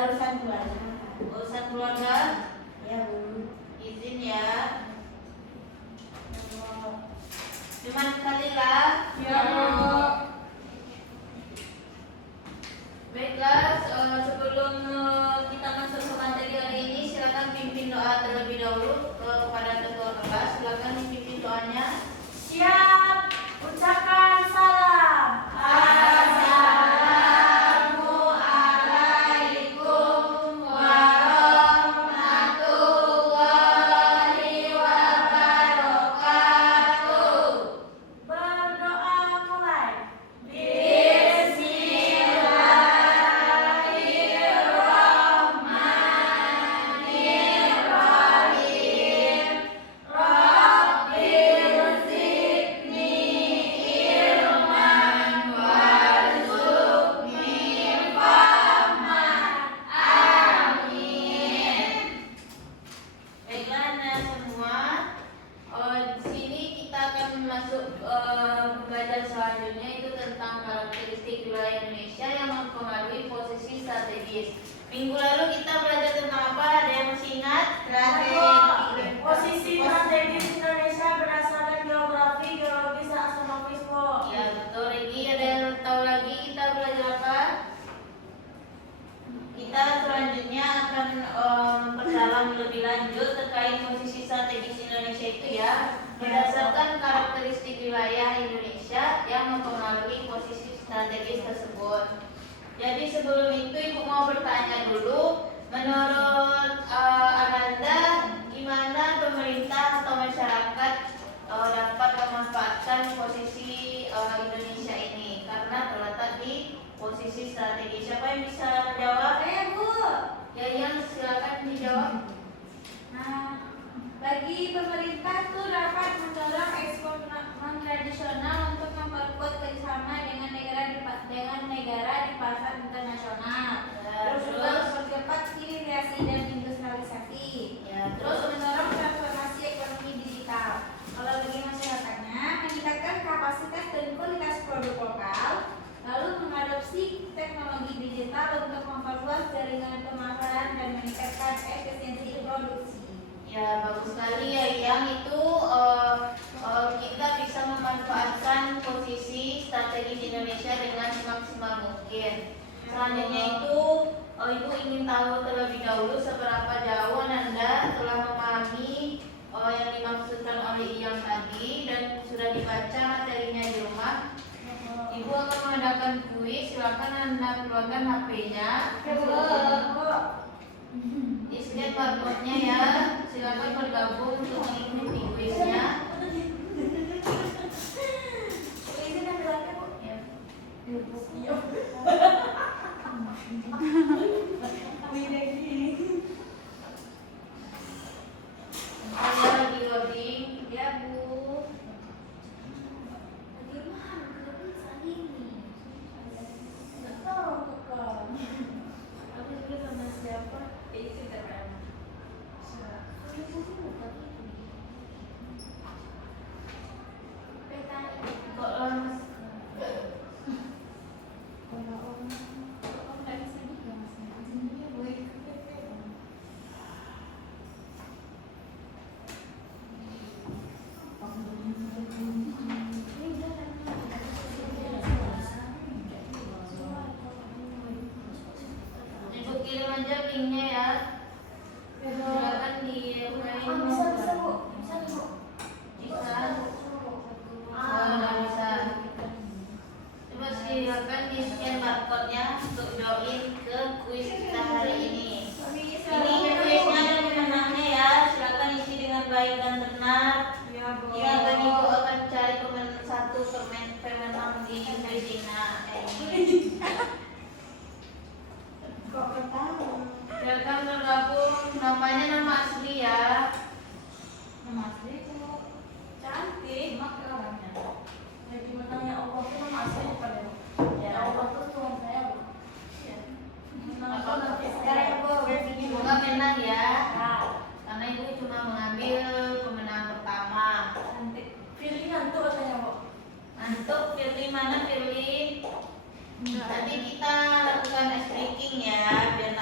urusan keluarga. Urusan keluarga? Ya Bu. Izin ya. Cuman Khalila. Ya Bu. Baiklah, sebelum kita masuk ke materi hari ini, silakan pimpin doa terlebih dahulu kepada ketua kelas. Silakan dipimpin doanya. Siap. Ucapkan salam. Assalamualaikum warahmatullahi wabarakatuh. Berdoa mulai. Bismillahirrahmanirrahim. Rabbil zidni ilman warzuqni fahman. Amin. Baiklah, nah semua. Di sini kita akan masuk pembelajaran selanjutnya, itu tentang karakteristik wilayah Indonesia yang mempengaruhi posisi strategis. Minggu lalu kita belajar tentang apa? Ada yang masih ingat? Posisi strategis Indonesia berdasarkan geografi, geologi, dan astronomis, Bu. Ya betul, Regi. Ada yang tahu lagi kita belajar apa? Kita selanjutnya akan memperdalam lebih lanjut terkait posisi strategis Indonesia itu ya, berdasarkan karakteristik wilayah Indonesia yang mempengaruhi posisi strategis tersebut. Jadi sebelum itu Ibu mau bertanya dulu, menurut Ananda, gimana pemerintah atau masyarakat dapat memanfaatkan posisi Indonesia ini karena terletak di posisi strategis? Siapa yang bisa jawab? Bu. Ya, yang silakan dijawab. Nah, bagi pemerintah tuh dapat mendorong ekspor non-tradisional untuk memperkuat kerjasama dengan negara di pasar internasional. Terus juga mempercepat hilirisasi dan industrialisasi. Ya, Terus terus mendorong transformasi ekonomi digital. Kalau bagi masyarakatnya, meningkatkan kapasitas dan kualitas produk lokal, lalu mengadopsi teknologi digital untuk memperluas jaringan pemasaran dan meningkatkan efisiensi produksi. ya bagus sekali ya, yang itu kita bisa memanfaatkan posisi strategis Indonesia dengan semaksimal mungkin. Selanjutnya itu Ibu ingin tahu terlebih dahulu seberapa jauh Anda telah memahami yang dimaksudkan oleh yang tadi dan sudah dibaca materinya di rumah. Ibu akan mengadakan kuis, silakan Anda keluarkan HP-nya. Di-scan barcode-nya ya. Silakan bergabung untuk mengikuti kuisnya. Saya lagi loading. Ya Bu. Nggak tahu Kak. Aku juga sama siapa? Itu TPM. Kok lama? Ibu kirim aja linknya ya. Silakan di Bisa Bu. Bisa Bu. Bisa. Nggak bisa. Coba silakan di scan barcode-nya untuk join ke kuis kita hari ini. Ini kuisnya dan pemenangnya ya. Silakan isi dengan baik dan benar. Ya, dan Ibu akan cari satu pemenang di kuis ini. Kok ketahu? Silakan bergabung. Namanya nama asli ya. Nama asli itu cantik. Mak orangnya. Ya gimana ya Allah tuh nama asli pada. Ya Allah tuh Tuhan saya Bu. Ya. Apa? Nanti sekarang Bu. Semoga menang ya. Nah, Karena Ibu cuma mengambil pemenang pertama. cantik. Pilihan tuh katanya Bu. Untuk Firly mana Firly? Nanti kita lakukan ice breaking ya, biar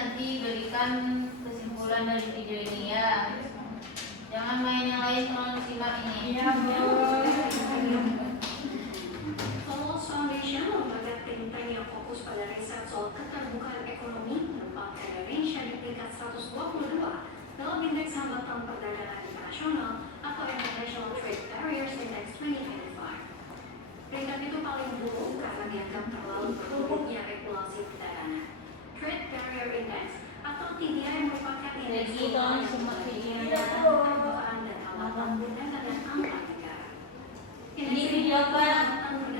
nanti berikan kesimpulan dari video ini ya. Jangan main yang lain, tolong simak ini. Iya, Bu. Polos Foundation, lembaga think tank yang fokus pada riset soal keterbukaan ekonomi, menempatkan Indonesia di peringkat 122 dalam Indeks Hambatan Perdagangan Internasional atau International Trade Barriers Index 2025. Peringkat itu paling buruk karena dianggap terlalu berburuknya regulasi perdagangan. Trade Barrier Index atau TBI merupakan indeks Jadi tolong simak videonya. keterbukaan dan hambatan perdagangan antar negara. Ini video apa?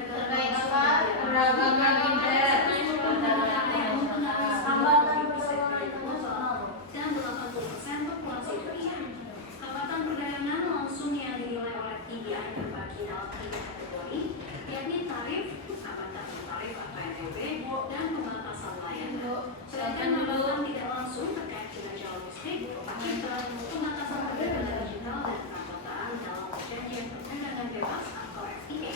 Terkait apa? Perdagangan Hambatan perdagangan internasional. dan 80% populasi dunia. Hambatan perdagangan langsung yang dinilai oleh TBI terbagi dalam 3 kategori, yakni tarif, hambatan tarif atau NTB, dan pembatasan layanan. Sedangkan hambatan tidak langsung terkait kinerja logistik, dan pembatasan perdagangan digital dan perkotaan dalam perjanjian perdagangan bebas atau FTA.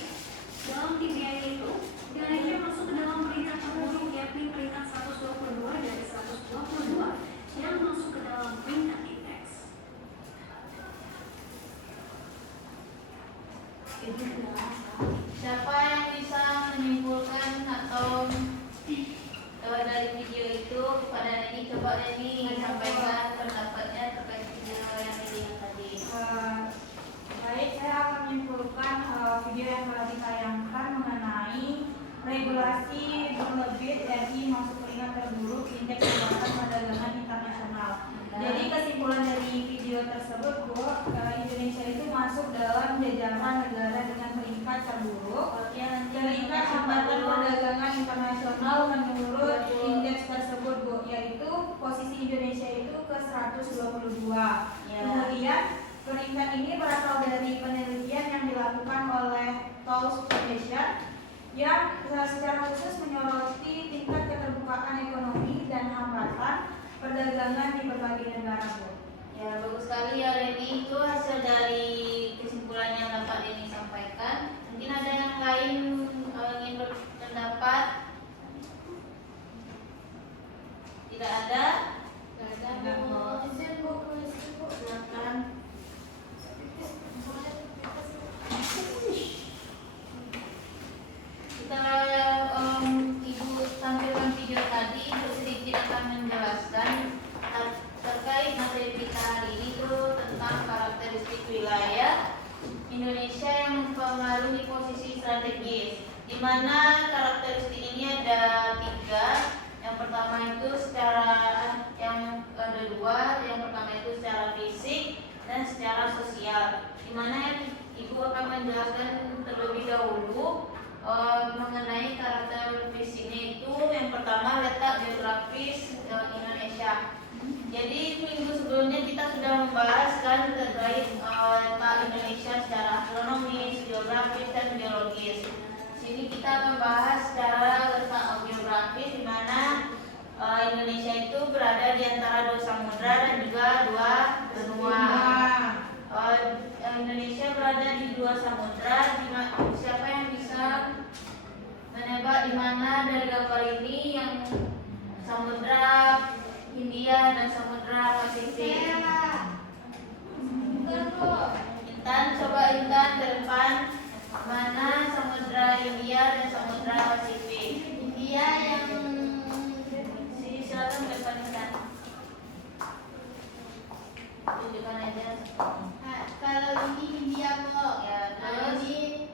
Dalam TBI itu, Indonesia masuk ke dalam peringkat terburuk yakni peringkat 122 dari 122 yang masuk ke dalam peringkat indeks. Siapa yang bisa menyimpulkan atau dari video itu kepada Neni? Coba Neni sampaikan pendapatnya terkait video yang dilihat tadi. Baik, saya akan menyimpulkan video yang telah ditayangkan mengenai regulasi berlebih RI masuk peringkat terburuk indeks hambatan perdagangan internasional. Jadi kesimpulan dari video tersebut bahwa Indonesia itu masuk dalam jajaran negara dengan peringkat terburuk. Peringkat hambatan perdagangan internasional menurut indeks tersebut, Bu, yaitu posisi Indonesia itu ke 122. Ya. Kemudian peringkat ini berasal dari penelitian yang dilakukan oleh Tools Foundation yang secara khusus menyoroti tingkat keterbukaan ekonomi dan hambatan perdagangan di berbagai negara, Bu. Ya, bagus sekali ya Reni. Itu hasil dari kesimpulan yang dapat Reni sampaikan. Mungkin ada yang lain ingin berpendapat? Tidak ada? Tidak, Bu. Silakan. Setelah Ibu tampilkan video tadi, sedikit akan menjelaskan terkait materi kita hari ini itu tentang karakteristik wilayah Indonesia yang mempengaruhi posisi strategis, di mana karakteristik ini ada 3. Yang pertama itu yang ada 2. Yang pertama itu secara fisik dan secara sosial, di mana Ibu akan menjelaskan terlebih dahulu mengenai karakter fisiknya itu. Yang pertama letak geografis Indonesia. Jadi minggu sebelumnya kita sudah membahas kan terkait letak Indonesia secara astronomis, geografis dan geologis. Sini kita akan bahas secara letak geografis, di mana Indonesia itu berada di antara 2 samudra dan juga 2 benua. Indonesia berada di 2 samudra. Siapa yang bisa menebak di mana dari gambar ini yang samudra Hindia dan samudra Pasifik? Intan, coba Intan ke depan. Mana samudra Hindia dan samudra Pasifik? Hindia yang sini, silakan ke depan Intan. Tunjukkan aja. Kalau ini India kok, Ya, kalau terus ini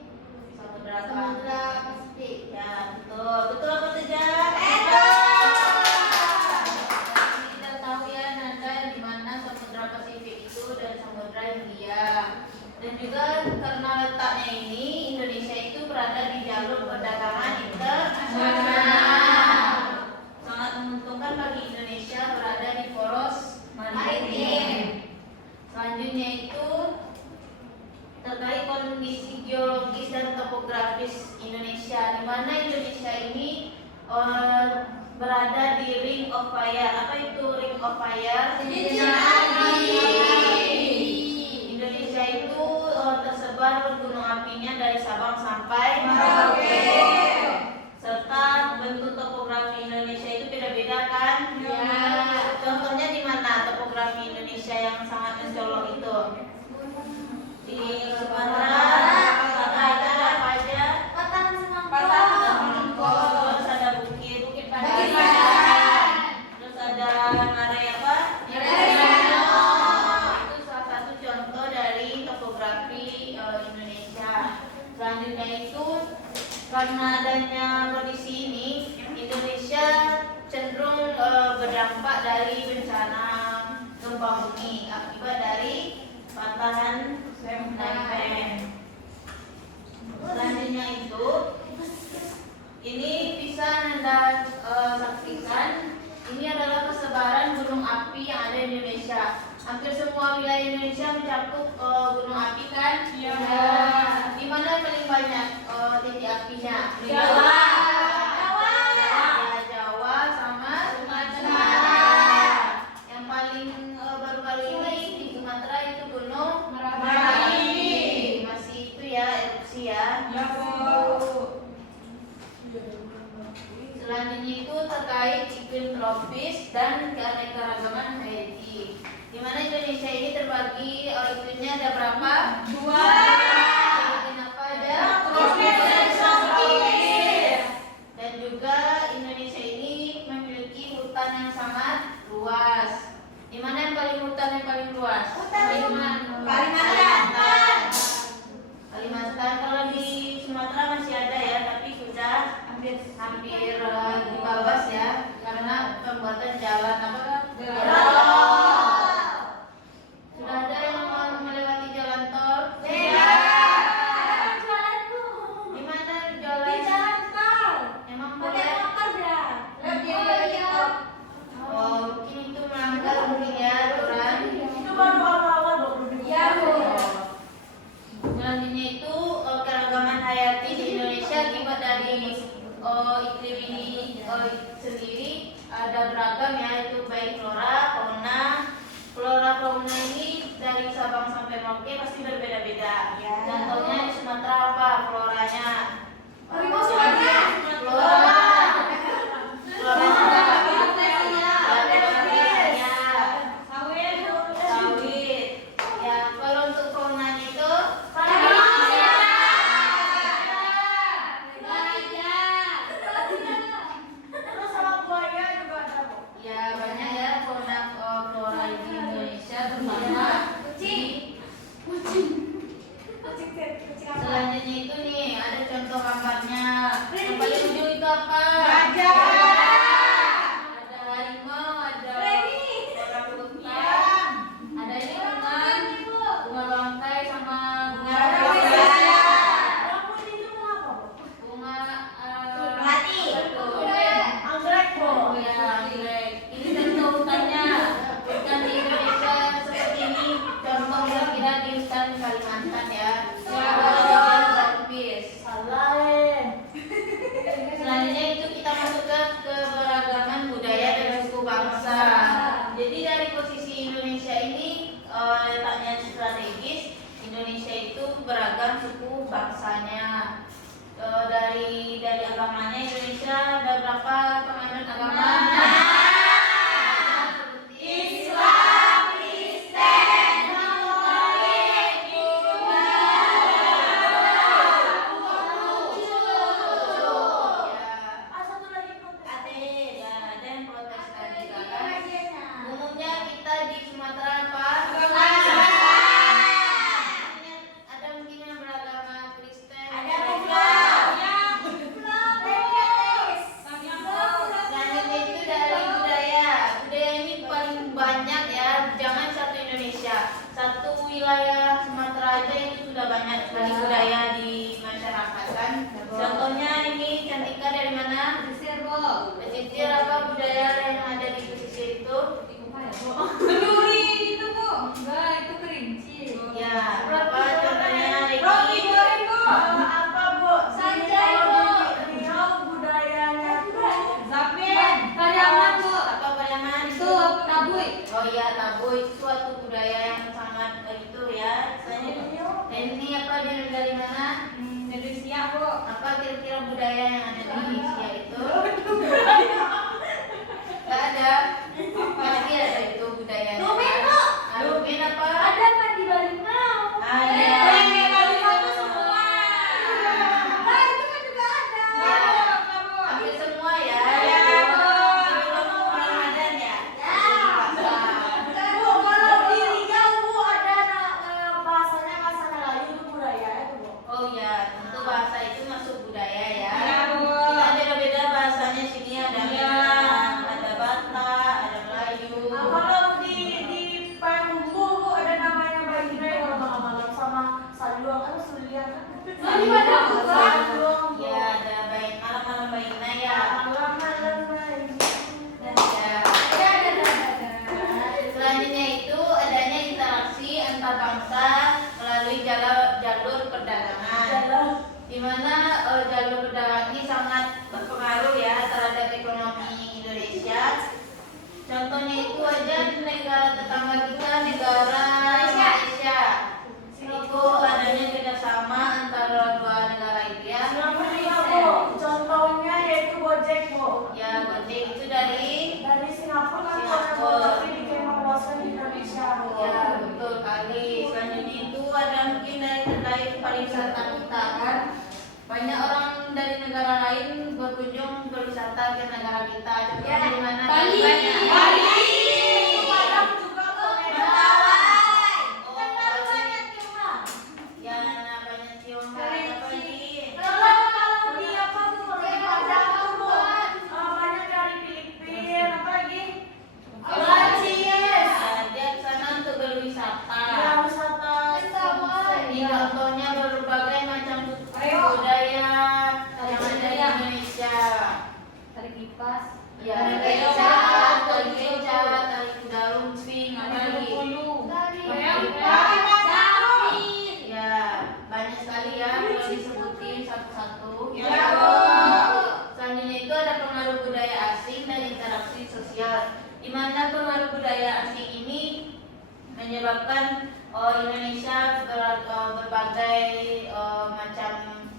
samudra apa? Samudra Pasifik. Ya, betul. Betul apa tidak? Kita tahu ya nada di mana samudra Pasifik itu dan samudra Hindia. Dan juga karena letaknya ini, Indonesia itu berada di jalur perdagangan internasional. Sangat menguntungkan bagi Indonesia berada di poros maritim. Selanjutnya itu terkait kondisi geologis dan topografis Indonesia, di mana Indonesia ini berada di Ring of Fire. Apa itu Ring of Fire? Indonesia itu tersebar gunung apinya dari Sabang sampai Merauke. Serta bentuk topografi Indonesia itu beda-beda kan? Ya. dampak dari bencana gempa bumi akibat dari patahan lempeng. Selanjutnya itu, ini bisa Anda saksikan. Ini adalah persebaran gunung api yang ada di Indonesia. Hampir semua wilayah Indonesia mencakup gunung api kan? Iya. Di mana yang paling banyak titik apinya? Jawa. Jawa sama Sumatera. Yang paling baru-baru ini di Sumatera itu Gunung Merapi. Masih itu ya, erupsi ya. Ya, Bu. Selanjutnya itu terkait iklim tropis dan keanekaragaman hayati. Di mana Indonesia ini terbagi iklimnya ada berapa? 2. Kenapa ada? Tropis dan subtropis. Dan juga Indonesia ini memiliki hutan yang sangat luas. Di mana yang paling hutan yang paling luas? Kalimantan. Kalimantan. Kalau di Sumatera masih ada ya, tapi sudah hampir dibabas ya karena pembuatan jalan sudah ada yang mau melewati jalan tol. Di mana jalan? Emang boleh? Oh, mungkin itu melanggar mungkin ya aturan. Selanjutnya itu keragaman hayati di Indonesia akibat dari iklim ini sendiri ada beragam ya, itu baik flora, fauna. Flora fauna ini dari Sabang sampai Merauke pasti berbeda-beda. Contohnya di Sumatera apa floranya? Sawit. Ya, kalau untuk faunanya itu ya banyak ya fauna flora di Indonesia terutama di selanjutnya itu nih ada contoh gambarnya. Yang paling ujung itu apa? Ada harimau, ada orang hutan, ada ini bunga bangkai sama bunga bunga Melati. betul. Oh ya, anggrek. Ini contoh hutannya. Hutan di Indonesia seperti ini. Contoh kira-kira di hutan Kalimantan ya. Tropis. Selanjutnya itu kita masuk ke keberagaman budaya dan suku bangsa. Jadi dari posisi Indonesia ini letaknya strategis. Indonesia itu beragam suku bangsanya. Dari agamanya Indonesia ada berapa penganut agama? Islam, Kristen, Katolik, Ya, ada yang Protestan juga kan. Umumnya kita di Sumatera apa? Ada mungkin yang beragama Kristen. Selanjutnya itu dari budaya. Budaya ini paling banyak ya, jangan satu Indonesia. Satu wilayah Sumatera aja itu sudah banyak sekali budaya di masyarakat kan. Contohnya ini Cantika dari mana? Pesisir apa budaya yang ada di pesisir itu? Ya, apa contohnya Regi? Apa Pariaman? Oh iya, tabu itu suatu budaya yang sangat itu ya. Dan ini apa dari mana? Apa kira-kira budaya yang ada di Indonesia itu? Gak ada. Pasti ada itu budaya. Rumen apa? Ada. Hampir semua ya. Sebelum Ramadan ya. Oh ya, tentu bahasa itu masuk budaya ya. di mana pengaruh budaya asing ini menyebabkan Indonesia berbagai macam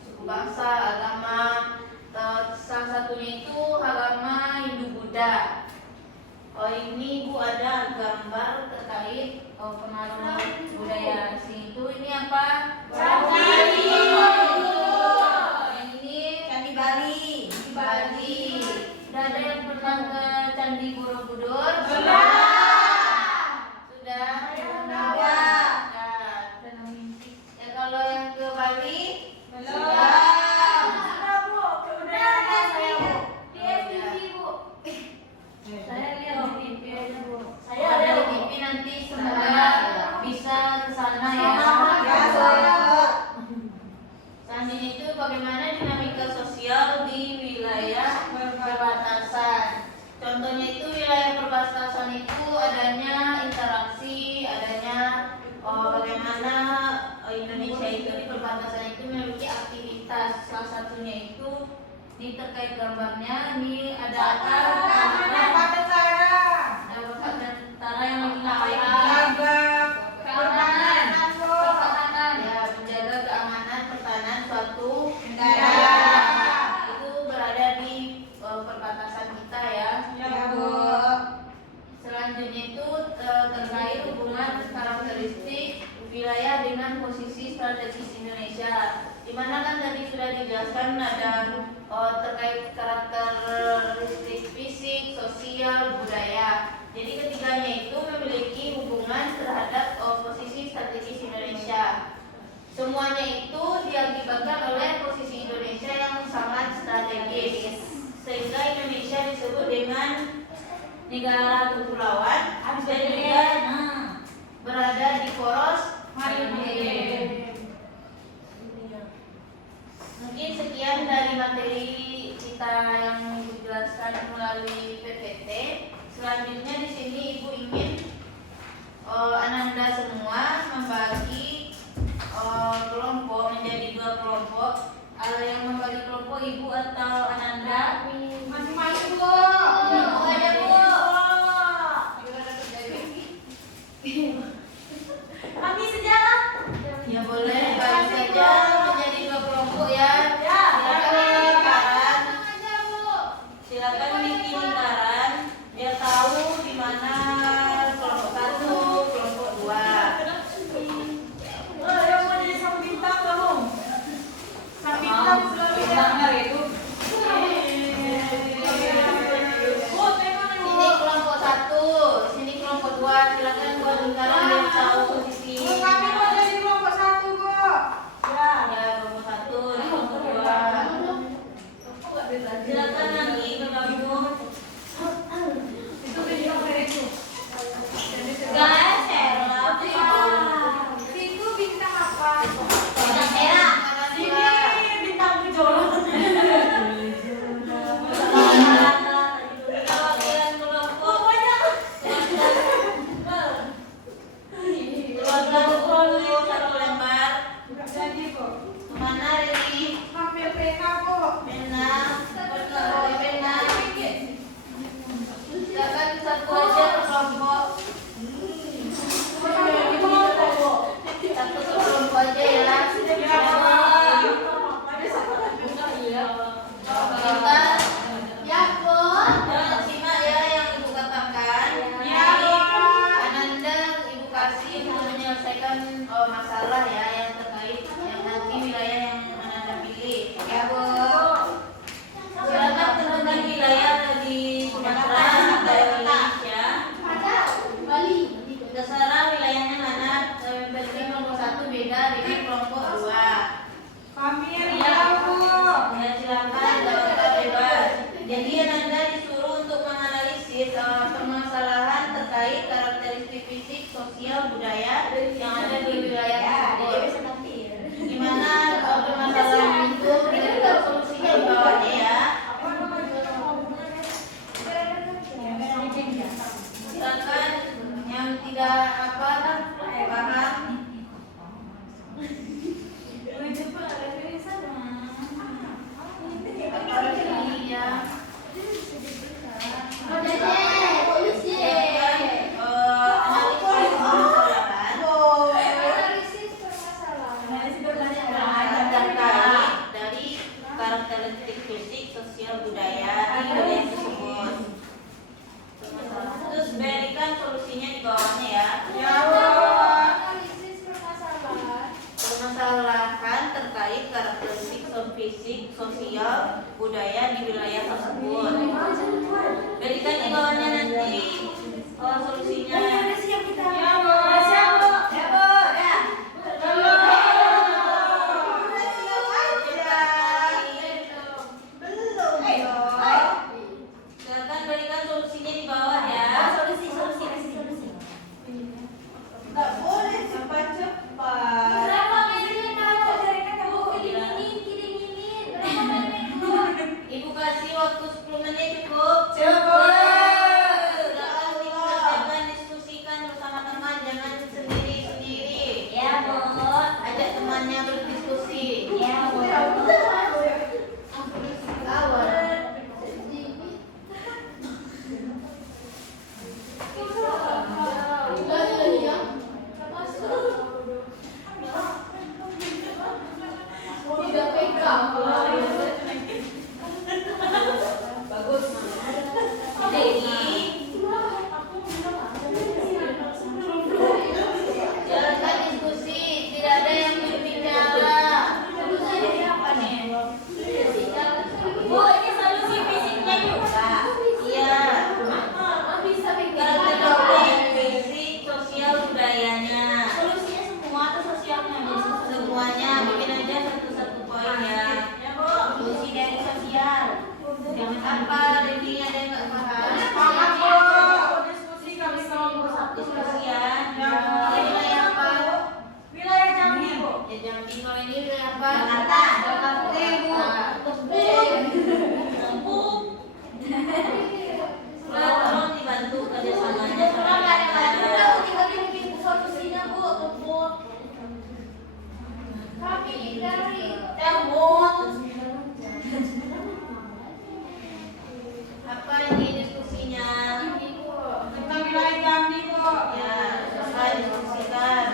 suku bangsa, agama. Salah satunya itu agama Hindu-Buddha. Ini Bu ada gambar terkait pengaruh budaya asing itu. Ini apa? Candi. Yang ini Candi Bali. Bali. Sudah ada yang pernah ke Candi Borobudur? Sudah. Sudah. Sudah. Ya kalau yang ke Bali? Sudah. Sudah Bu. Udah ada saya Bu. Di FTV Bu. Saya lihat di TV aja Bu. Saya ada di TV nanti semoga bisa ke sana ya. Selanjutnya itu bagaimana dinamika sosial di wilayah perbatasan. Contohnya itu wilayah perbatasan itu adanya interaksi, adanya bagaimana Indonesia itu di perbatasan itu memiliki aktivitas. Salah satunya itu ini terkait gambarnya. Ini ada apa? Apa tentara? Ada bapak tentara yang lagi ngapain? Pertahanan. Pertahanan ya, menjaga keamanan pertahanan suatu Negara. itu berada di perbatasan kita ya. Ya Bu. Selanjutnya itu terkait hubungan karakteristik wilayah dengan posisi strategis Indonesia. Di mana kan tadi sudah dijelaskan ada terkait karakteristik fisik, sosial, budaya. Jadi ketiganya itu memiliki hubungan terhadap posisi strategis Indonesia. Semuanya itu diakibatkan oleh posisi Indonesia yang sangat strategis, sehingga Indonesia disebut dengan negara kepulauan dan juga berada di poros maritim. Mungkin sekian dari materi kita yang dijelaskan melalui PPT. Selanjutnya di sini Ibu ingin Ananda semua membagi kelompok menjadi 2 kelompok. Ada yang membagi kelompok Ibu atau Ananda? Masing-masing Bu. Ibu aja Bu. Kami sejarah. Ya boleh, bagi saja menjadi 2 kelompok ya. Ya. Silakan bikin lingkaran biar tahu di mana kelompok 1, kelompok 2. Yang mau jadi sapu bintang kamu? Sapu bintang selalu ya. Itu. Bu, tengok nih Bu. Sini kelompok 1, sini kelompok 2. Silakan buat lingkaran biar tahu posisi. Bu, kami mau jadi kelompok 1 Bu. Ya. Ya, kelompok 1, kelompok 2. Silakan nanti bergabung. Itu video itu. Guys, share Itu bintang apa? bintang merah. Ini bintang gejolak. Perwakilan kelompok. Kelompok 1 lembar. Jadi Bu. Kemana Riri? Ambil pena Bu. Pena. Bawa pena. Silakan satu aja per kelompok. Satu per kelompok aja ya. Kita Ya Bu. jangan simak ya yang Ibu katakan. Ya, Bu. Ananda Ibu kasih untuk menyelesaikan masalah ya yang terkait yang nanti wilayah yang Ananda pilih. Ya Bu. Silakan tentukan wilayah di Sumatera atau Indonesia. Ada Bali. Terserah wilayahnya mana. Berarti kelompok 1 beda dengan kelompok 2. Kami Riau Bu. Ya silakan kita bebas. Jadi Ananda disuruh untuk menganalisis permasalahan terkait karakteristik fisik, sosial, budaya yang ada di wilayah tersebut. Gimana permasalahan itu kita solusinya di bawahnya ya. Silakan yang tidak paham. Apalagi ya. Udah deh. berikan solusinya di bawahnya ya. Analisis permasalahan. Permasalahan terkait karakteristik fisik, sosial, budaya di wilayah tersebut. Berikan di bawahnya nanti solusinya. Siap kita. Ya, Bu. Siap, Bu. Ya, Bu. Ya. Silakan berikan solusinya di bawah ya. Solusi. Nggak boleh cepat-cepat. Kenapa ngizinin baca dari kamu kidinginin. Ibu kasih waktu 10 menit cukup. Cukup. Silakan dikerjakan, diskusikan bersama teman, jangan sendiri-sendiri. Ya, Bu. Ajak temannya berdiskusi. Ya, Bu. Tidak pegang. Jadi, silakan diskusi, tidak ada yang berbicara. Solusinya apa nih? Bu, ini solusi fisiknya juga. Iya. Bisa Karakteristik fisik, sosial, budayanya. Solusinya semua atau sosialnya? Semuanya bikin aja satu-satu poin ya. Ya, Bu. Solusi dari sosial. Apa ini ada yang nggak paham? Diskusi kami kelompok satu. Diskusi ya. Ya. Wilayah apa? Wilayah Jambi, Bu. Ya Jambi. Kalau ini wilayah apa? Jakarta. Jakarta. Tolong dibantu kerjasamanya. Solusinya, Bu. Kami dari Apa ini diskusinya? Kita wilayah Jambi, Bu. Ya, apa diskusikan?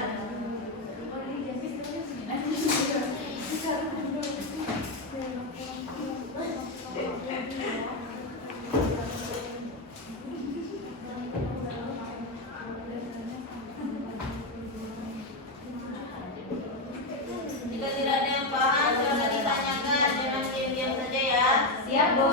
Jika tidak ada yang paham, silakan ditanyakan. Jangan diam-diam saja ya. Siap, Bu.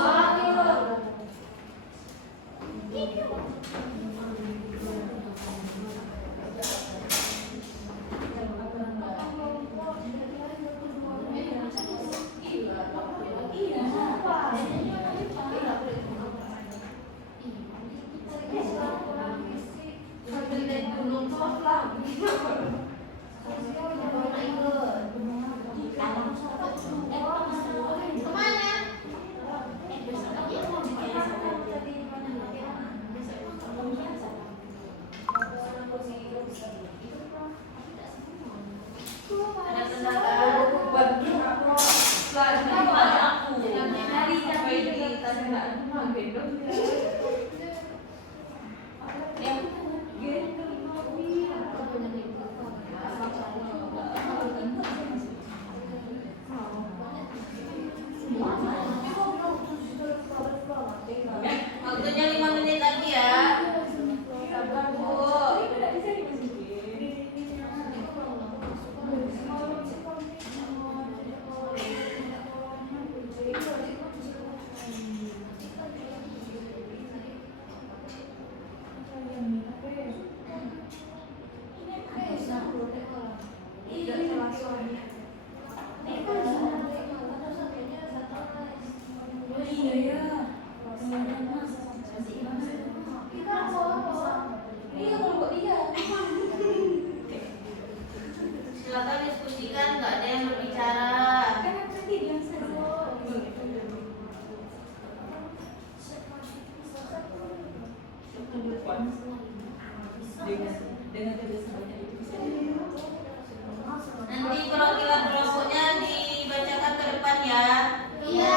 Ada kendala? Waktunya 5 menit lagi ya. Silakan diskusikan, nggak ada yang berbicara. Nanti perwakilan kelompoknya dibacakan ke depan ya. Iya.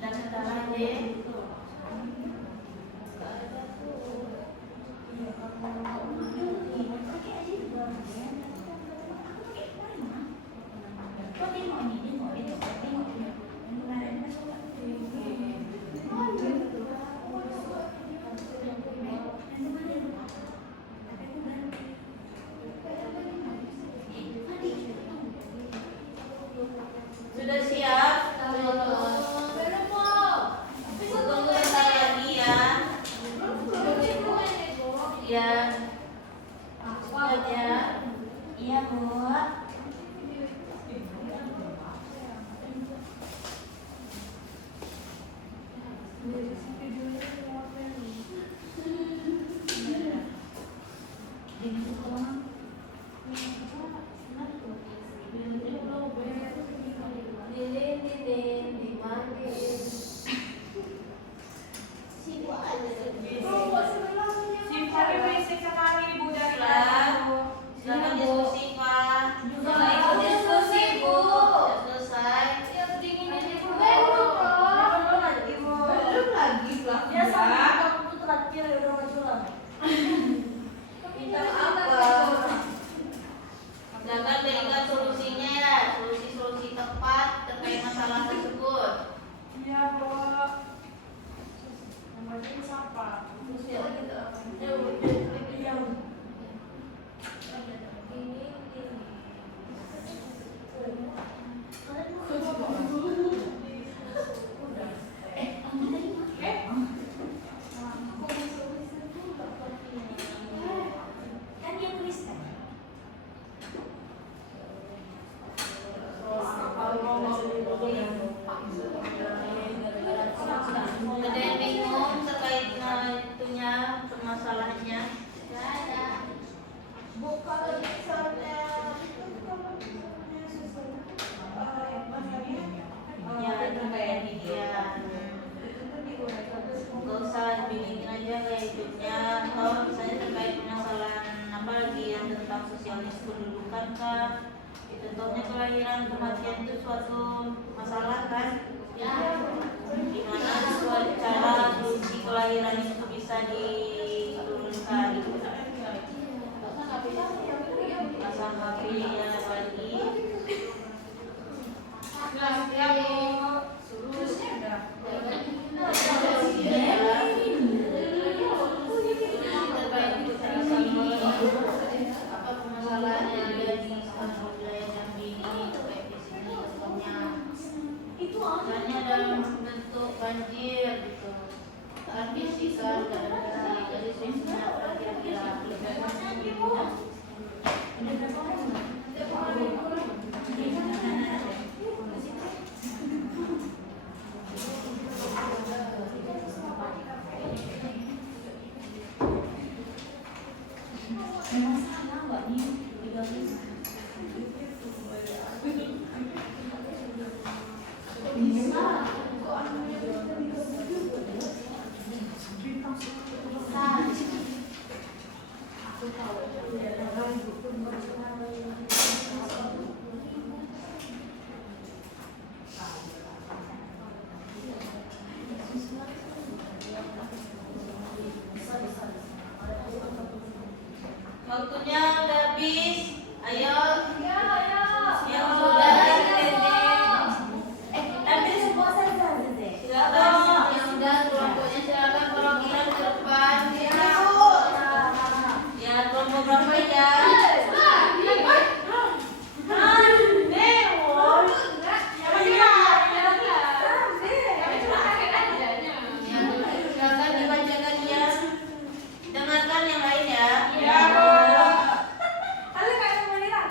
Dan Sudah siap? Tunggu bentar lagi ya. Ya. Cepat ya. Iya, Bu. Silakan diskusi, Pak. Diskusi, Bu. Sudah selesai. Silakan berikan solusinya ya, solusi-solusi tepat terkait masalah tersebut. Kan dia tuliskan. Ada yang bingung terkait itunya permasalahannya? Ya, itu kayak dia. Gak usah bikin aja kayak itunya. Kalau misalnya terkait permasalahan apa lagi yang tentang sosialis kedudukan kah? Itu contohnya kelahiran kematian itu suatu masalah kan? Gimana suatu cara solusi kelahiran itu bisa diturunkan? Pasang HP ya lagi. Apa permasalahan yang ada di wilayah Jambi ini terkait di sini contohnya? Misalnya dalam bentuk banjir gitu, saat fisika dan fisik, jadi solusinya apa kira-kira? Waktunya udah habis. Ayo. Yang sudah Tapi semua saya deh. silakan. Yang sudah kelompoknya silakan perwakilan ke depan. Ya, kelompok berapa ya? Silakan dibacakan ya. Dengarkan yang lain ya. Kali kayak mau lihat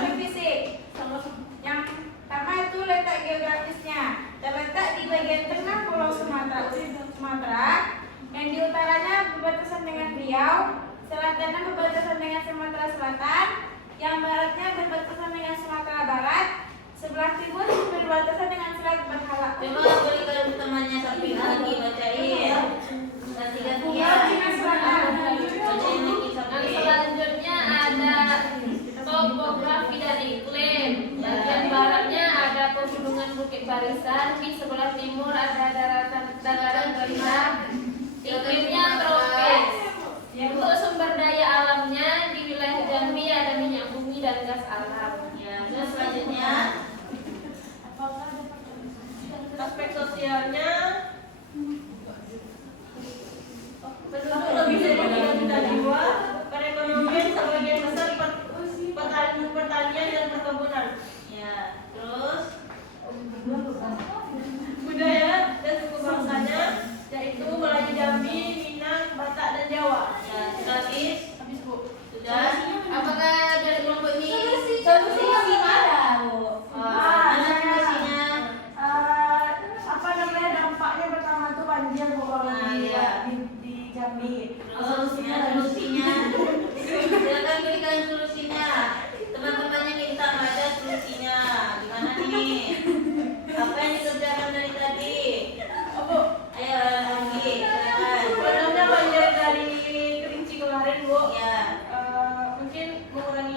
topik fisik. Yang pertama itu letak geografisnya. Terletak di bagian tengah Pulau Sumatera, yang di utaranya berbatasan dengan Riau, selatannya berbatasan dengan Sumatera Selatan, yang baratnya berbatasan dengan Sumatera Barat, sebelah timur berbatasan dengan Selat Berhala. Coba berikan temannya samping lagi bacain. Ganti-ganti ya. Dengan selatan. Bacain lagi Yang samping. selanjutnya ada topografi dan iklim. Bagian baratnya ada pegunungan Bukit Barisan, di sebelah timur ada dataran rendah. Iklimnya tropis. Untuk sumber daya alamnya di wilayah Jambi ada minyak bumi dan gas alam. Ya, terus selanjutnya Aspek sosialnya penduduk lebih dari 3 juta jiwa, perekonomian sebagian besar pertanian dan perkebunan. ya, terus Budaya dan suku bangsanya yaitu Melayu Jambi, Minang, Batak dan Jawa. ya, gratis. Habis Bu. Sudah. Apakah dari kelompok ini Solusinya gimana, Bu? mana solusinya? Apa namanya dampaknya pertama tuh banjir pokoknya Nah, iya. di Jambi. Solusinya. Silakan berikan solusinya. Teman-temannya minta ada solusinya. Gimana nih? Apa yang dikerjakan dari tadi? Bu, Ayo lagi. Silakan. sebenarnya banjir dari Kerinci kemarin Bu. Ya. Mungkin mengurangi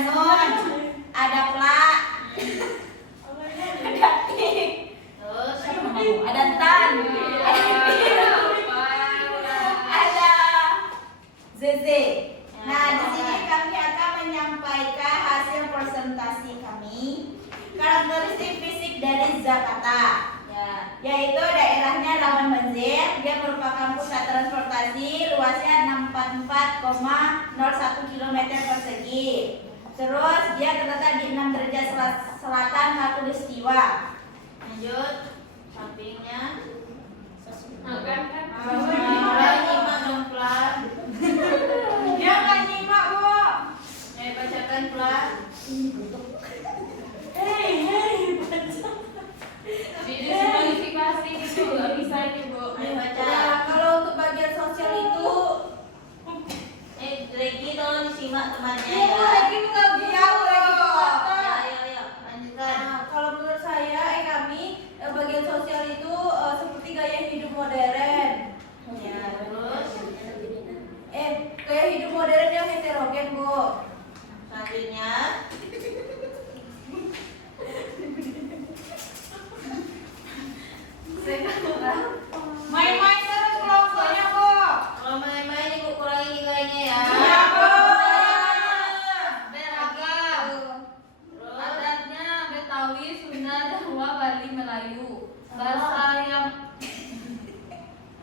nun, ada pla, ada tik, Terus ada tan, ada zeze. Nah, di sini kami akan menyampaikan hasil presentasi kami. Karakteristik fisik dari Jakarta, yaitu daerahnya rawan banjir. Dia merupakan pusat transportasi, luasnya 64,01 km persegi. Terus dia terletak di 6 derajat selatan Khatulistiwa. lanjut sampingnya. Makan kan? Mulai nyimak dong pelan. Dia nggak nyimak, Bu. Bacakan pelan. Hei, Diskualifikasi gitu nggak bisa ini Bu. Ayo baca. Nah, kalau untuk bagian sosial itu, Regi tolong disimak temannya ibu ya. lagi mengganggu jauh lagi kota. Ayo, lanjutkan. Nah, kalau menurut saya, kami bagian sosial itu seperti gaya hidup modern. Ya, terus Gaya hidup modern yang heterogen, Bu. selanjutnya. main-main terus kelompoknya, Bu. Kalau main-main ibu kurangi nilainya ya. Iya, Bu. Beragam. Adatnya Betawi, Sunda, Jawa, Bali, Melayu. Bahasa yang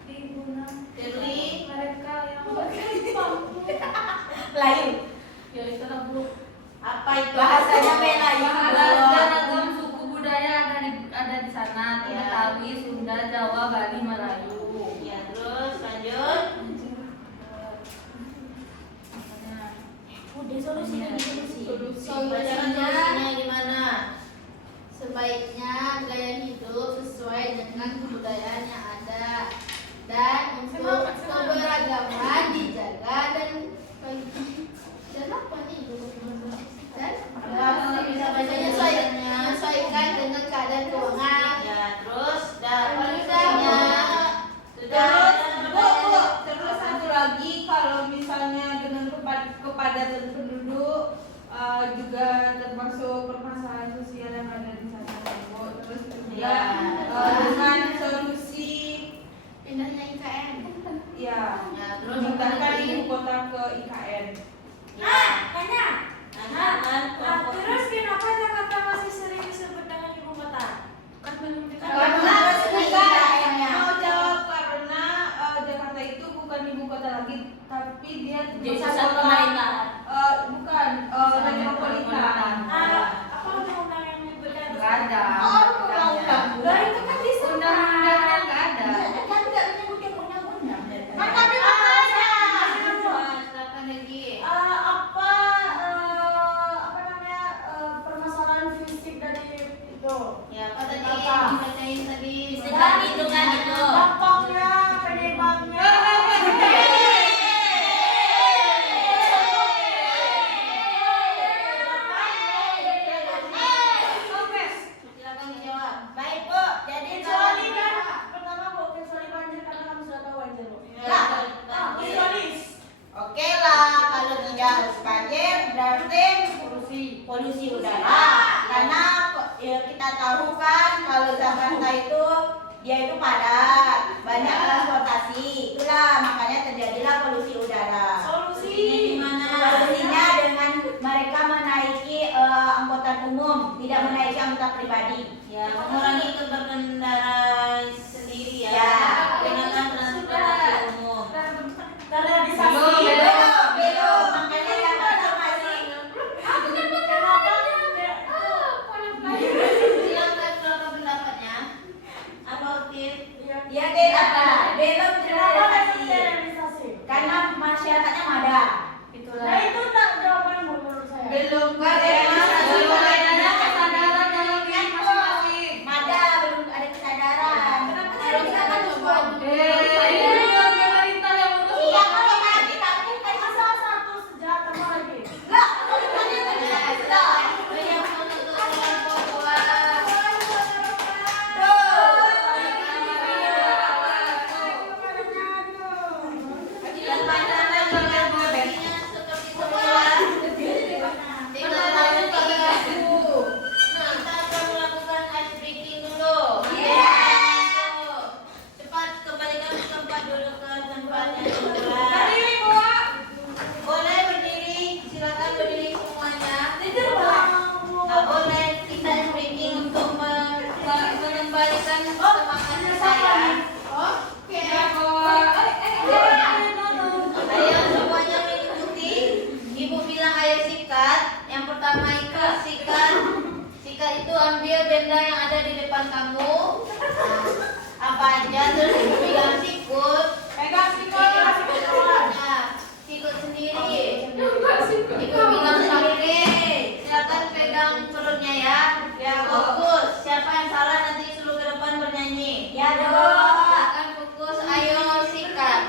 digunakan Firly. mereka yang Melayu. ya itu lah Bu. Apa itu? Bahasanya Melayu. Bahasa ragam suku budaya ada di sana. Itu Ya. Betawi, Sunda, Jawa, Bali, Melayu. Ya, terus lanjut. Udah solusinya Bacakan solusinya gimana? Sebaiknya gaya hidup sesuai dengan kebudayaan yang ada dan untuk keberagaman dijaga dan apa nih dan Bisa bacanya menyesuaikan dengan keadaan keuangan. Ya, terus dan Solusinya Terus satu lagi, kalau misalnya dengan kepadatan penduduk juga termasuk permasalahan sosial yang ada di sana, Bu. Terus juga Ya. dengan solusi pindahnya IKN. ya Ya, terus memindahkan ibu kota ke IKN. Ya. Tanya. Lanjutkan kelompok. Terus kenapa Jakarta masih sering disebut dengan ibu kota? Kan belum Karena IKN-nya. mau jawab karena Jakarta itu bukan ibu kota lagi, tapi dia Jadi pusat pusat kota. pemerintahan. Bukan metropolitan. Apa undang-undang yang menyebutkan? Nggak ada. Lah itu kan di sana. Undang-undangnya nggak ada. Kan nggak menyebutkan undang-undang. Kan kami makanya. Silakan lagi. Apa namanya permasalahan fisik dari itu? Ya, apa tadi? Apa? Dibacain tadi. Hitungan itu. Dampaknya, penyebabnya. Silakan dijawab. Baik, Bu. Jadi Kecuali kan pertama, Bu, kecuali banjir karena kamu sudah tahu banjir, Bu. Kecuali Oke lah, kalau tidak harus banjir berarti polusi udara. Karena ya, kita tahu kan kalau Jakarta itu dia itu padat, banyak transportasi. Itulah makanya terjadilah polusi udara. solusi. Solusinya dengan mereka menaiki angkutan umum, tidak menaiki angkutan pribadi. Ya, mengurangi berkendara sendiri ya. Ya. Gunakan transportasi umum. Standarisasi. Belum. Makanya Jakarta masih Silakan keluarkan pendapatnya. Apa Ukir? ya tidak belum Kenapa generalisasi. standarisasi? Karena masyarakatnya mada. Nah itu tak jawaban menurut saya. Belum Kesadaran dalam diri masing-masing. Mada belum ada kesadaran. Kalau kita kan coba ambil benda yang ada di depan kamu. Apa aja, terus ibu pegang sikut. Pegang sikut. Nah, sikut sendiri. Ibu pegang sendiri. Silakan pegang perutnya ya. Fokus. Siapa yang salah nanti suruh ke depan bernyanyi. Ya, dong. Silakan fokus. Ayo sikat.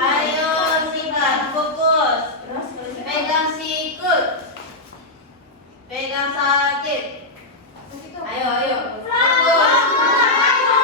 Ayo sikat. Fokus. Pegang sikut. Pegang sakit. Ayo, ayo. Fokus. Maju.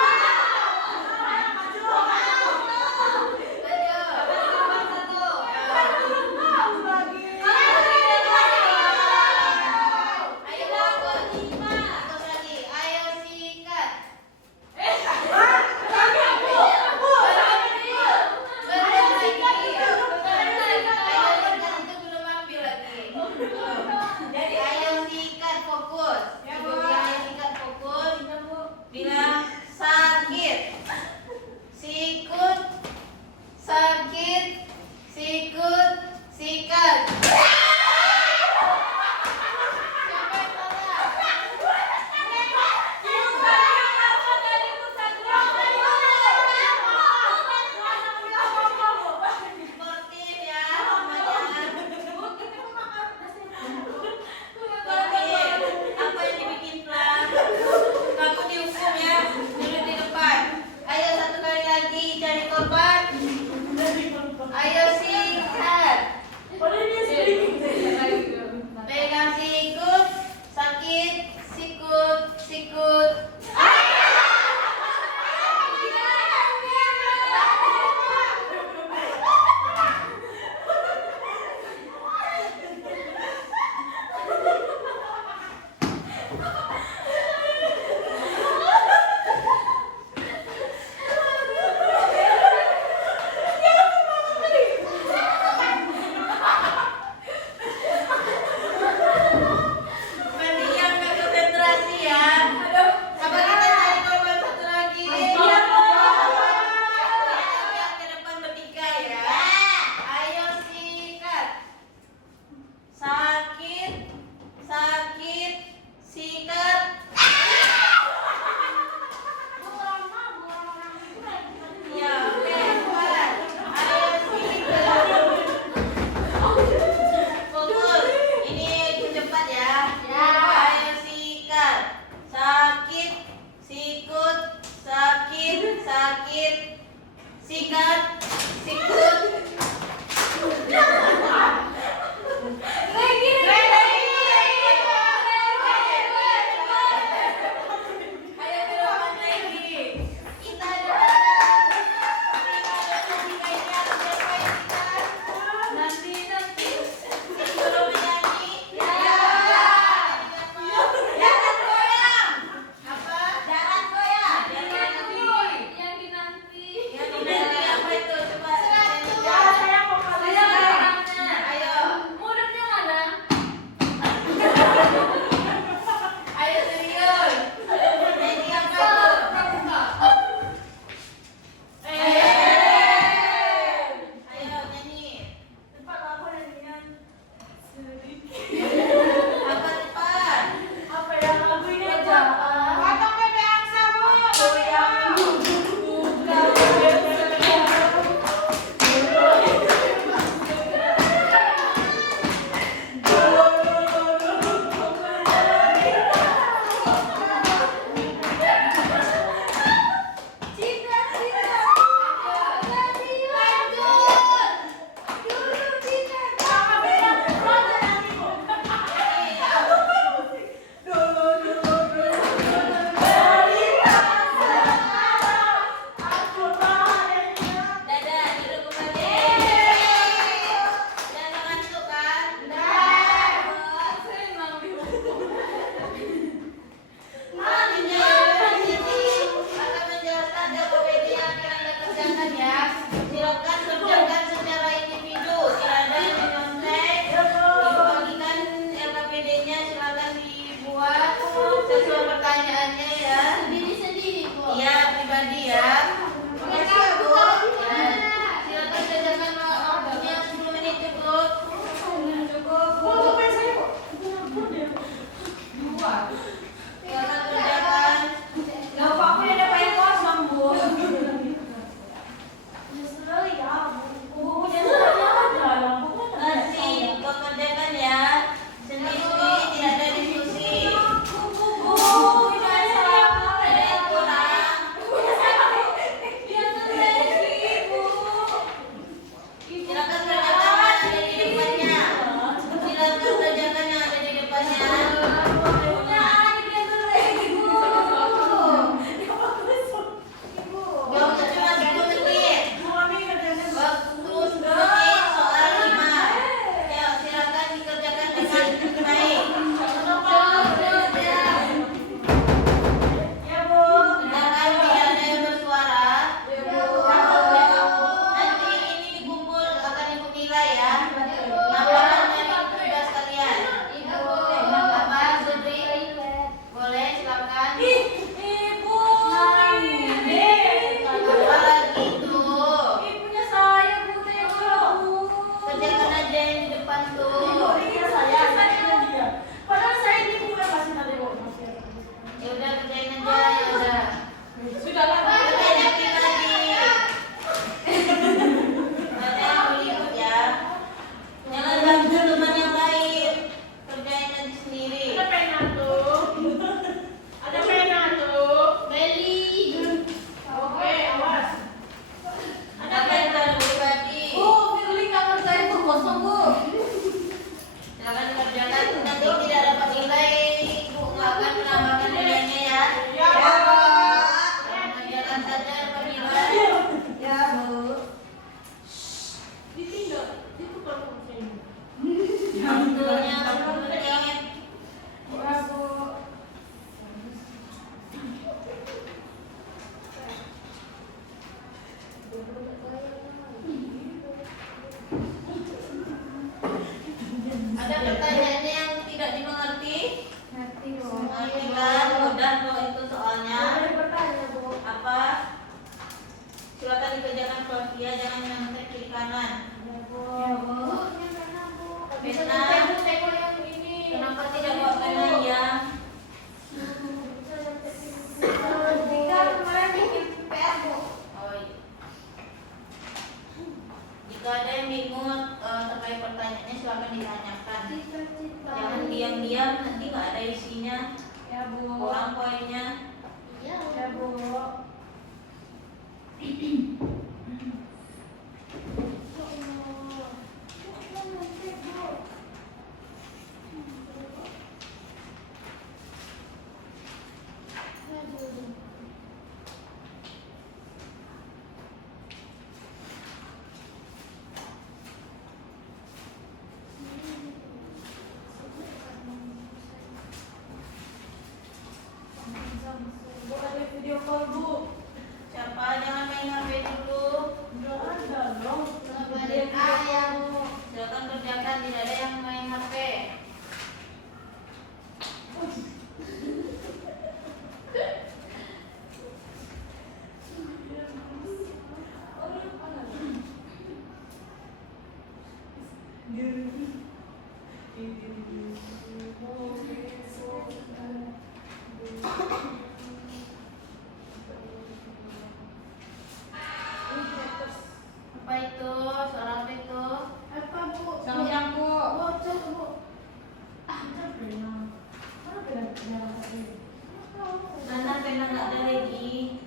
Ada pertanyaannya yang tidak dimengerti? Ngerti dong. Ngerti kan? Mudah kok itu soalnya. Ada bertanya, Bu. Apa? Silakan dikerjakan Sofia, jangan nyontek kiri kanan. Ya, Bu. Bisa Pena. tengok yang ini. Kenapa tidak bawa pena ya? Jika kemarin bikin PR, Bu. Oh iya. Jika ada yang bingung terkait pertanyaannya silakan ditanyakan. Jangan diam-diam, nanti nggak ada isinya. Ya, Bu. Kurang poinnya. Iya. Ya, Bu. Bu, ada video call, Bu. Siapa? Jangan main HP dulu. Nggak ada dong. Ngabarin ayah. Silakan kerjakan, tidak ada yang main HP. Apa itu? Suara apa itu? Apa, Bu? Samyang, Bu. Bocor, Bu. Mana pena nggak ada lagi?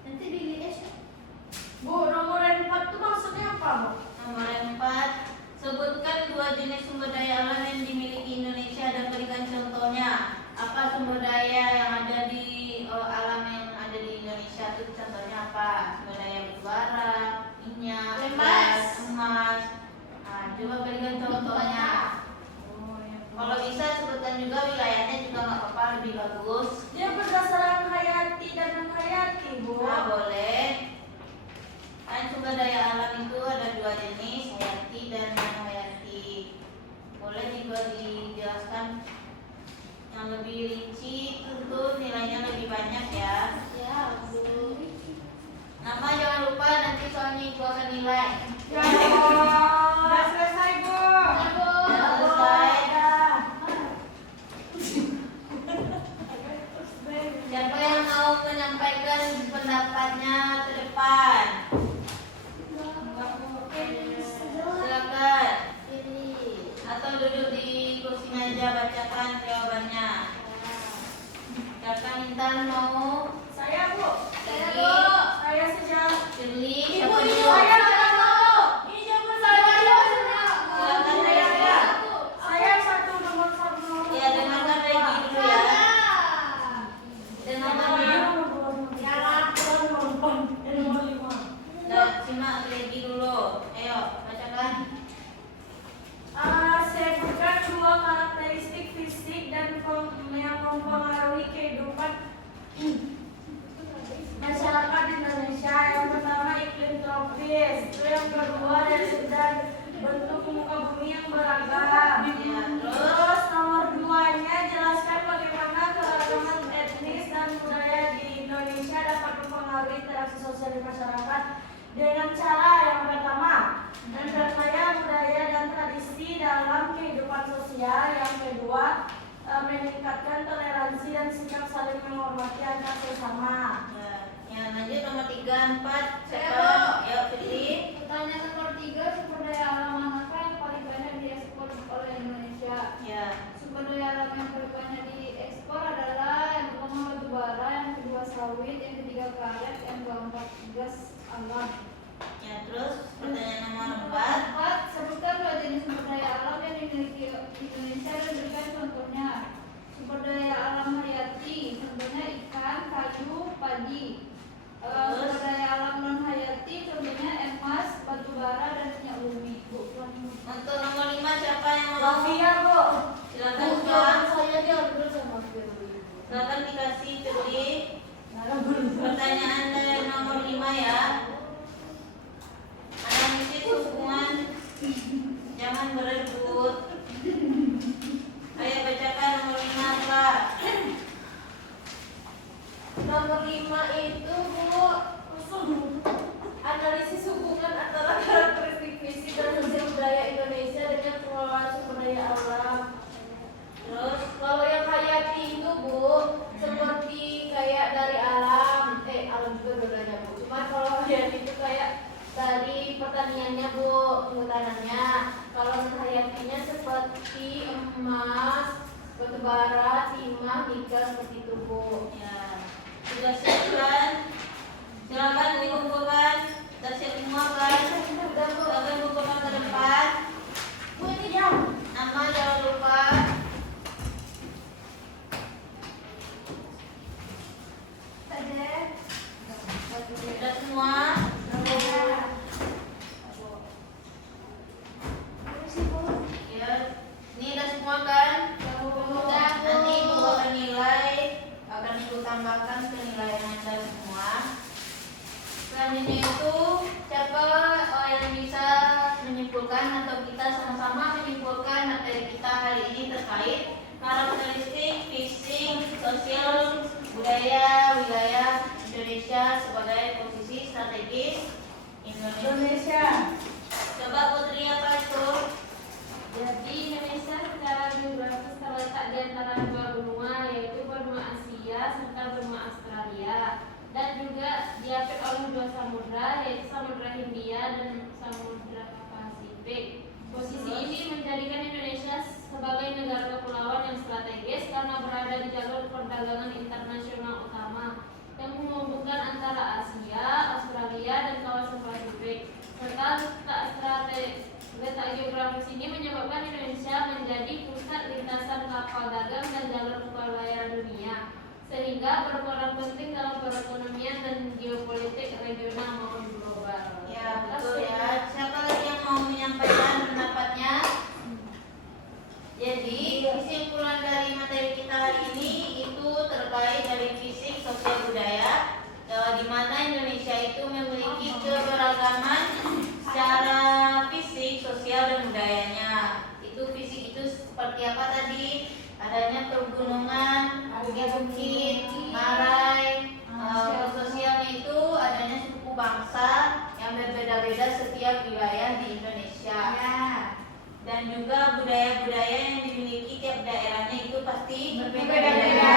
Nanti di LS. Bu, nomor 4 itu maksudnya apa, Bu? Nomor 4, sebutkan 2 jenis sumber daya alam yang dimiliki Indonesia dan berikan contohnya. Apa sumber daya yang ada di alam yang ada di Indonesia itu contohnya apa? Sumber daya batubara, minyak, gas, emas. Nah, coba berikan contohnya. Kalau bisa sebutkan juga wilayahnya juga nggak apa-apa, lebih bagus. Dia berdasarkan hayati dan non hayati, Bu. Nah, boleh. Kan sumber daya alam itu ada 2 jenis, hayati dan non hayati. Boleh juga dijelaskan yang lebih rinci, tentu nilainya lebih banyak ya. Ya, Bu. Nama jangan lupa, nanti soalnya ibu akan nilai. Ya, udah selesai, Bu. Ya, Bu. Sudah selesai. Siapa yang mau menyampaikan pendapatnya ke depan? Silakan. Ini. Atau duduk di kursi meja, bacakan jawabannya. Silakan Intan mau? Saya, Bu. Saya, Lagi? Bu. Saya sejak Shirley, Ibu, siapa ibu. dulu? saya satu. Ini jawaban saya. Silakan Regi. Saya satu nomor 1. Ya, dengarkan Regi dulu ya. Dengarkan ya. Nah, simak Regi dulu. Ayo, bacakan. Sebutkan 2 karakteristik fisik dan yang mempengaruhi kehidupan masyarakat Indonesia. Yang pertama iklim tropis, yang kedua dan bentuk muka bumi yang beragam. Ya, terus? Terus nomor 2-nya jelaskan bagaimana keragaman etnis dan budaya di Indonesia dapat mempengaruhi interaksi sosial di masyarakat dengan cara yang pertama mendaya budaya dan tradisi dalam kehidupan sosial. Yang kedua meningkatkan toleransi dan sikap saling menghormati antar sesama. Ya, lanjut nomor 3, 4. Saya, Siapa? Bu. Ya, Fitri. Pertanyaan nomor 3, sumber daya alam manakah yang paling banyak diekspor oleh Indonesia? Ya. Sumber daya alam yang paling banyak diekspor adalah yang pertama batu bara, yang kedua sawit, yang ketiga karet, yang keempat gas alam. Ya, terus pertanyaan nomor Nomor 4. 4, sebutkan 2 jenis sumber daya alam yang dimiliki Indonesia dan berikan contohnya. Sumber daya alam hayati, contohnya ikan, kayu, padi. Sumber daya alam non hayati, contohnya emas, batu bara, dan minyak bumi. Untuk jangan berebut. Ayo bacakan nomor 5, Pak. Nomor 5 itu Bu, analisis hubungan antara karakteristik fisik dan sosial budaya Indonesia dengan pengelolaan sumber daya alam. Terus Kalau yang hayati itu Bu, seperti kayak dari alam, alam juga dua-duanya Bu. Cuma kalau hayati itu kayak dari pertaniannya Bu, penghutanannya. Kalau non hayatinya seperti emas, batu bara, timah, nikel seperti itu Bu. ya, sudah siap kan? Silakan dikumpulkan. Sudah siap semua kan? Udah Bu. Silakan kumpulkan ke depan. Bu ini jam. Nama jangan lupa. Saja. Sudah semua. Ya, ini udah semua kan? Nanti Ibu akan nilai, akan Ibu tambahkan ke nilai yang ada semua. Selanjutnya itu siapa yang bisa menyimpulkan atau kita sama-sama menyimpulkan materi kita hari ini terkait karakteristik fisik, sosial, budaya, wilayah Indonesia sebagai posisi strategis Indonesia. Coba Putri apa itu? Jadi Indonesia secara geografis terletak di antara dua benua, yaitu benua Asia serta benua Australia, dan juga diapit oleh dua samudra, yaitu Samudra Hindia dan Samudra Pasifik. Posisi ini menjadikan Indonesia sebagai negara kepulauan yang strategis karena berada di jalur perdagangan internasional utama yang menghubungkan antara Asia, Australia, dan kawasan Pasifik. Serta letak geografis ini menyebabkan Indonesia menjadi pusat lintasan kapal dagang dan jalur pelayaran dunia, sehingga berperan penting dalam perekonomian dan geopolitik regional maupun global. Ya, betul ya. Siapa lagi yang mau menyampaikan pendapatnya? Jadi, kesimpulan dari materi kita hari ini itu terkait dari fisik, sosial, budaya, di mana Indonesia itu memiliki keberagaman secara fisik, sosial, dan budayanya. Itu fisik itu seperti apa tadi? Adanya pegunungan, bukit-bukit, ngarai. Sosialnya itu adanya suku bangsa yang berbeda-beda setiap wilayah di Indonesia. Dan juga budaya-budaya yang dimiliki tiap daerahnya itu pasti berbeda-beda.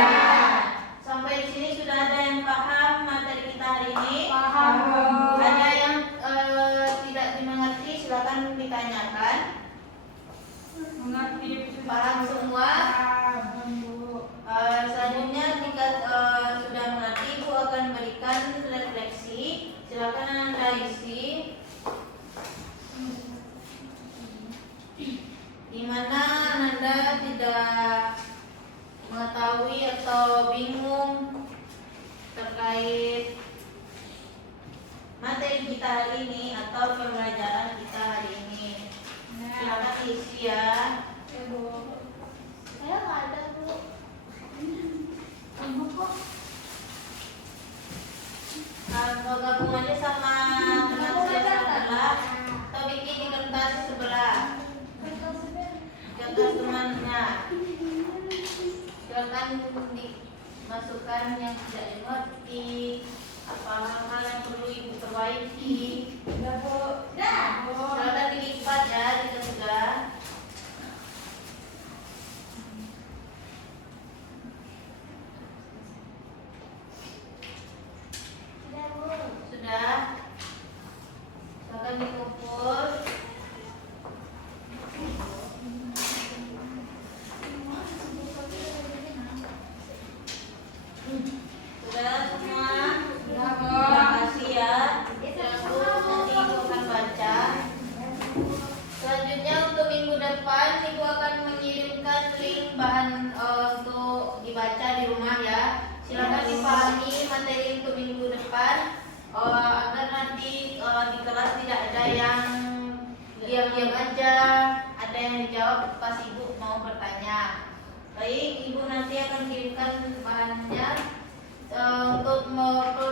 Sampai di sini sudah ada yang paham materi kita hari ini? Paham. Ada yang tidak dimengerti, silakan ditanyakan. Mengerti. Paham semua? Selanjutnya jika sudah mengerti, Ibu akan berikan refleksi. Silakan Anda isi. Di mana Anda tidak mengetahui atau bingung terkait materi kita hari ini atau pembelajaran kita hari ini. Silakan diisi ya. Saya nggak ada Bu. Ibu kok. Mau gabung aja sama teman saya sebelah atau bikin di kertas sebelah. Kertas temannya. Silakan dimasukkan yang tidak dimengerti, apa hal yang perlu Ibu perbaiki. Udah Bu. Silakan dilipat ya, ditegak. Sudah. Silakan dikumpul. Sudah semua? Terima kasih ya. Nanti Ibu akan baca. Selanjutnya untuk minggu depan Ibu akan mengirimkan link bahan untuk dibaca di rumah ya. Silakan dipahami materi untuk minggu depan agar nanti di kelas tidak ada yang diam-diam aja, ada yang dijawab pas Ibu mau bertanya. Baik, Ibu nanti akan kirimkan bahannya. Untuk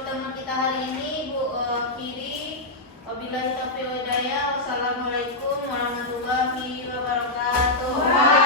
teman kita hari ini Ibu kiri Wabillahi taufiq wal hidayah. Wassalamualaikum warahmatullahi wabarakatuh.